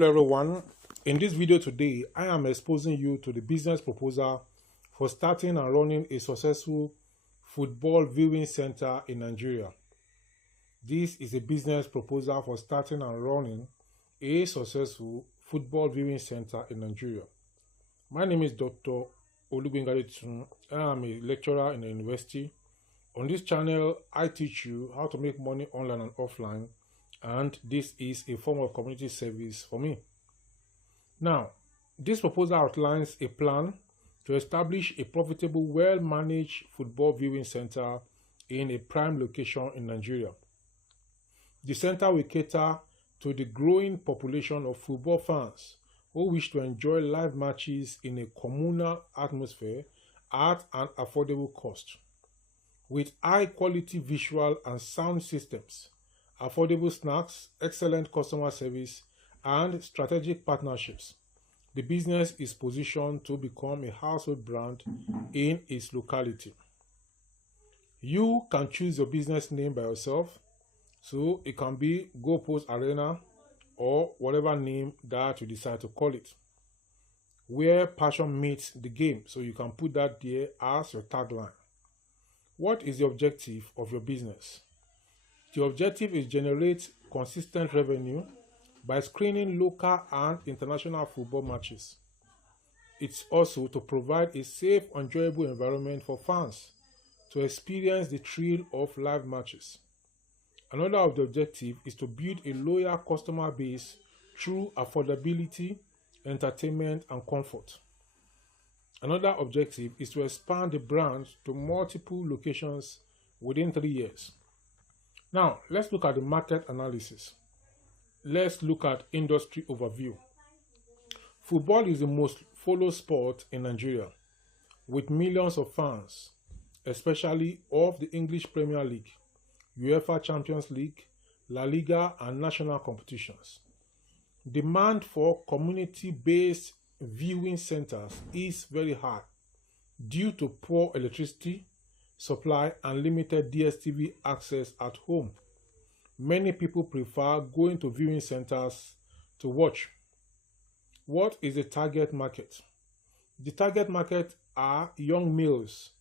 Hello everyone, in this video today I am exposing you to the business proposal for starting and running a successful football viewing center in Nigeria. This is a business proposal for starting and running a successful football viewing center in Nigeria. My name is Dr. Olugbengadetun. I am a lecturer in the university. On this channel I teach you how to make money online and offline, and this is a form of community service for me. Now, this proposal outlines a plan to establish a profitable, well-managed football viewing center in a prime location in Nigeria. The center will cater to the growing population of football fans who wish to enjoy live matches in a communal atmosphere at an affordable cost. With high-quality visual and sound systems, affordable snacks, excellent customer service, and strategic partnerships, the business is positioned to become a household brand in its locality. You can choose your business name by yourself, so it can be Goalpost Arena or whatever name that you decide to call it. Where passion meets the game, so you can put that there as your tagline. What is the objective of your business? The objective is generate consistent revenue by screening local and international football matches. It's also to provide a safe, enjoyable environment for fans to experience the thrill of live matches. Another of the objective is to build a loyal customer base through affordability, entertainment, and comfort. Another objective is to expand the brand to multiple locations within 3 years. Now, let's look at the market analysis. Let's look at industry overview. Football is the most followed sport in Nigeria, with millions of fans, especially of the English Premier League, UEFA Champions League, La Liga, and national competitions. Demand for community-based viewing centers is very high due to poor electricity supply and limited DSTV access at home. Many people prefer going to viewing centers to watch. What is the target market? The target market are young males,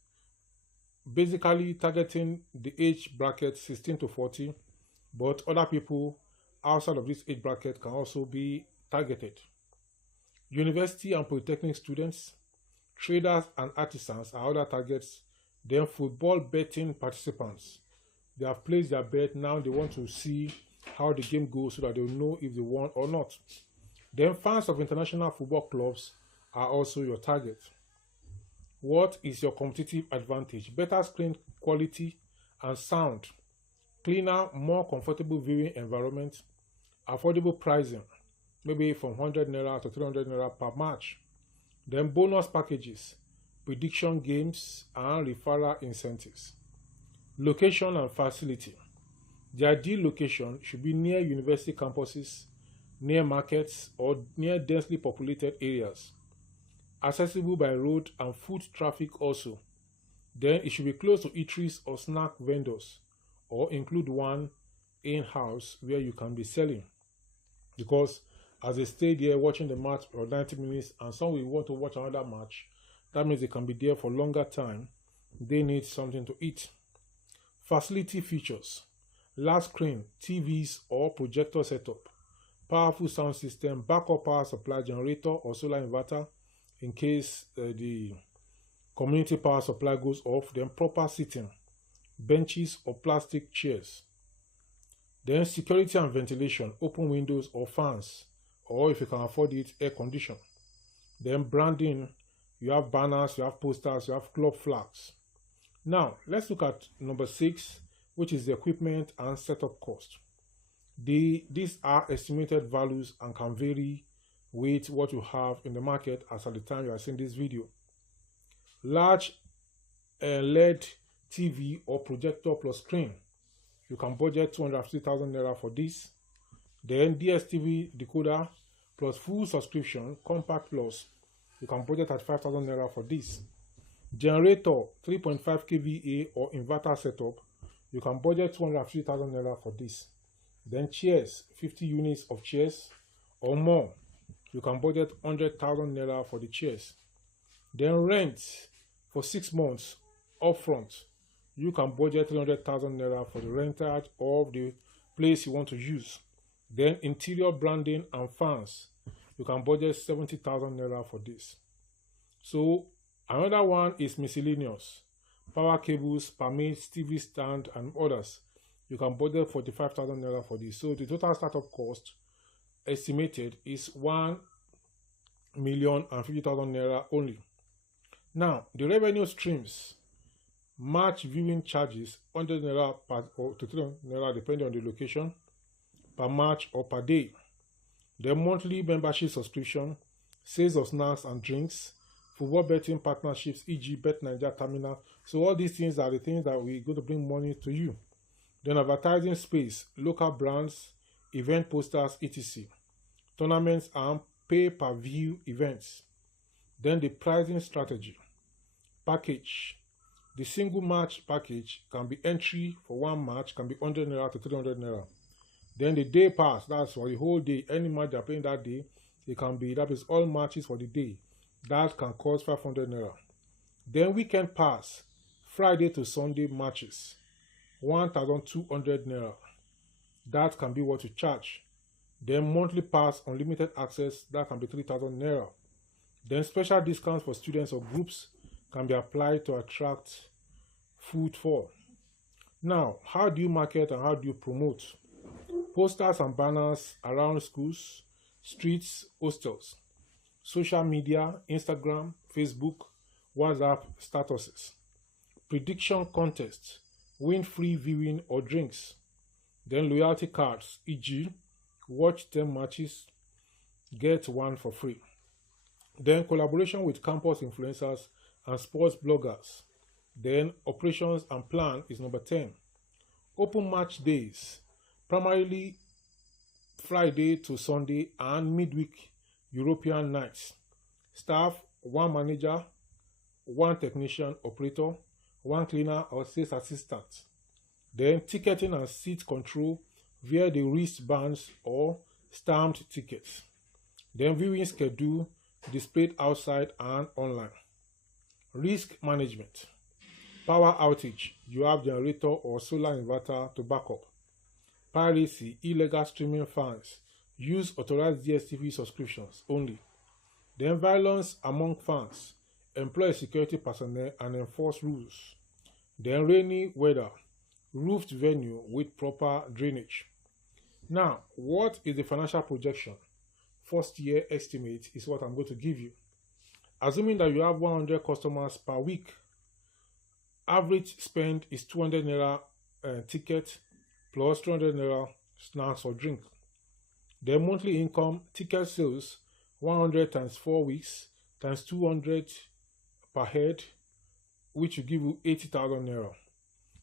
basically targeting the age bracket 16 to 40, but other people outside of this age bracket can also be targeted. University and polytechnic students, traders and artisans are other targets. Then football betting participants. They have placed their bet, now they want to see how the game goes so that they will know if they won or not. Then fans of international football clubs are also your target. What is your competitive advantage? Better screen quality and sound, cleaner, more comfortable viewing environment, affordable pricing, maybe from 100 naira to 300 naira per match. Then bonus packages, prediction games, and referral incentives. Location and facility. The ideal location should be near university campuses, near markets, or near densely populated areas. Accessible by road and foot traffic also. Then it should be close to eateries or snack vendors, or include one in-house where you can be selling. Because as they stay there watching the match for 90 minutes and some will want to watch another match, that means they can be there for longer time. They need something to eat. Facility features: large screen, TVs or projector setup, powerful sound system, backup power supply generator or solar inverter in case the community power supply goes off, then proper seating, benches or plastic chairs. Then security and ventilation, open windows or fans, or if you can afford it, air condition. Then branding, you have banners, you have posters, you have club flags. Now, let's look at number 6, which is the equipment and setup cost. These are estimated values and can vary with what you have in the market as at the time you are seeing this video. Large LED TV or projector plus screen, you can budget 250,000 naira for this. Then DSTV decoder plus full subscription, compact plus, you can budget at 5,000 naira for this. Generator 3.5 kVA or inverter setup, you can budget 250,000 naira for this. Then chairs, 50 units of chairs or more, you can budget 100,000 naira for the chairs. Then rent for 6 months upfront, you can budget 300,000 naira for the rental of the place you want to use. Then interior branding and fans, you can budget 70,000 naira for this. So another one is miscellaneous, power cables, permits, TV stand, and others. You can budget 45,000 naira for this. So the total startup cost estimated is 1,050,000 naira only. Now, the revenue streams: match viewing charges 100 naira or to 300 naira depending on the location per match or per day. Then monthly membership subscription, sales of snacks and drinks, football betting partnerships, e.g. Bet Nigeria Terminal. So all these things are the things that we're going to bring money to you. Then advertising space, local brands, event posters, etc. Tournaments and pay-per-view events. Then the pricing strategy. Package. The single match package can be entry for one match, can be 100 naira to 300 naira. Then the day pass, that's for the whole day. Any match they're playing that day, it can be, that is all matches for the day. That can cost 500 naira. Then weekend pass, Friday to Sunday matches, 1,200 naira. That can be what you charge. Then monthly pass, unlimited access, that can be 3,000 naira. Then special discounts for students or groups can be applied to attract footfall. Now, how do you market and how do you promote? Posters and banners around schools, streets, hostels, social media, Instagram, Facebook, WhatsApp statuses. Prediction contests, win free viewing or drinks. Then loyalty cards, e.g. watch 10 matches, get one for free. Then collaboration with campus influencers and sports bloggers. Then operations and plan is number 10. Open match days, primarily Friday to Sunday and midweek European nights. Staff, one manager, one technician operator, one cleaner or sales assistant. Then ticketing and seat control via the wristbands or stamped tickets. Then viewing schedule displayed outside and online. Risk management. Power outage, you have generator or solar inverter to back up. Piracy, illegal streaming fans, use authorized DSTV subscriptions only. Then violence among fans, employ security personnel and enforce rules. Then rainy weather, roofed venue with proper drainage. Now, what is the financial projection? First year estimate is what I'm going to give you. Assuming that you have 100 customers per week, average spend is 200 naira ticket plus 200 naira snacks or drink. Then monthly income, ticket sales, 100 times 4 weeks times 200 per head, which will give you 80,000 naira.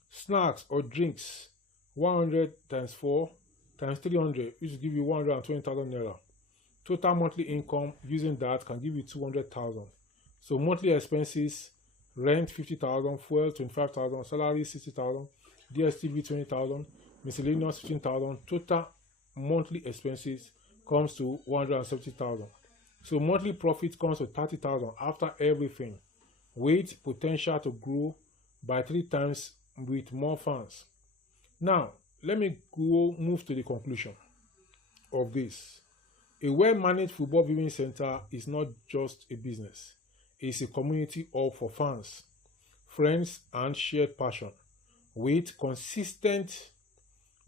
Snacks or drinks, 100 times 4 times 300, which will give you 120,000 naira. Total monthly income using that can give you 200,000. So monthly expenses, rent 50,000, fuel 25,000, salary 60,000, DSTV 20,000, miscellaneous 15,000. Total monthly expenses comes to 170,000. So monthly profit comes to 30,000 after everything, with potential to grow by 3 times with more fans. Now, let me move to the conclusion of this. A well-managed football viewing center is not just a business. It's a community hub for fans, friends, and shared passion. With consistent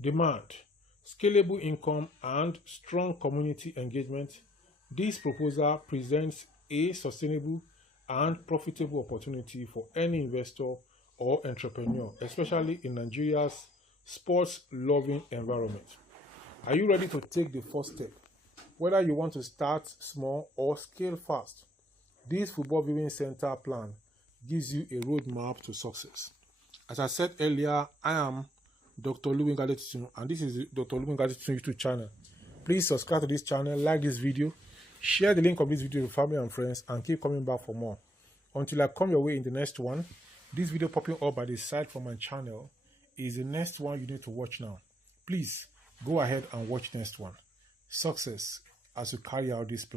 demand, scalable income, and strong community engagement, this proposal presents a sustainable and profitable opportunity for any investor or entrepreneur, especially in Nigeria's sports-loving environment. Are you ready to take the first step? Whether you want to start small or scale fast, this football viewing center plan gives you a roadmap to success. As I said earlier, I am Dr. Oluwingadetitun, and this is Dr. Oluwingadetitun YouTube channel. Please subscribe to this channel, like this video, share the link of this video with family and friends, and keep coming back for more. Until I come your way in the next one, this video popping up by the side from my channel is the next one you need to watch now. Please go ahead and watch the next one. Success as you carry out this plan.